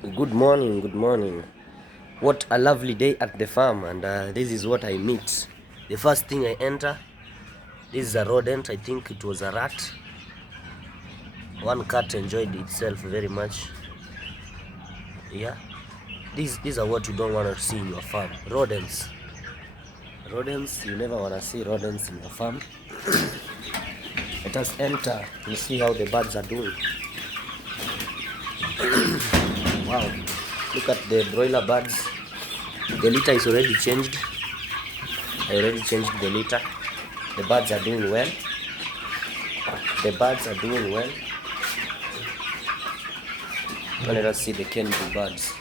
Good morning, good morning. What a lovely day at the farm, and this is what I meet. The first thing I enter, this is a rodent. I think it was a rat. One cat enjoyed itself very much. Yeah, these are what you don't want to see in your farm. Rodents. Rodents, you never want to see rodents in your farm. Let us enter to see how the birds are doing. Wow, look at the broiler birds. The litter is already changed. I already changed the litter. The birds are doing well. The birds are doing well. Now let us see the Kenbu birds.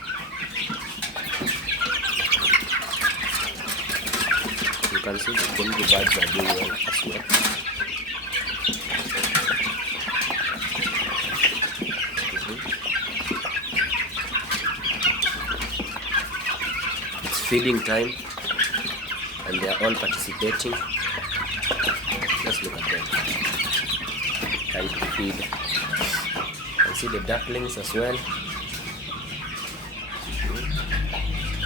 You can see the Kenbu birds are doing well as well. It's feeding time and they are all participating. Let's look at them. Trying to feed. You can see the ducklings as well.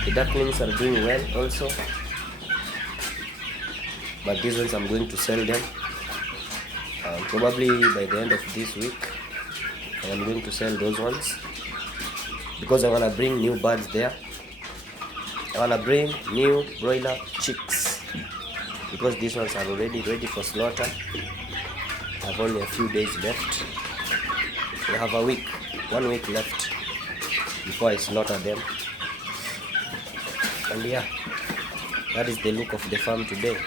The ducklings are doing well also. But these ones I'm going to sell them. Probably by the end of this week I am going to sell those ones because I want to bring new birds there. I want to bring new broiler chicks because these ones are already ready for slaughter. I have only a few days left. I have 1 week left before I slaughter them. And yeah, that is the look of the farm today.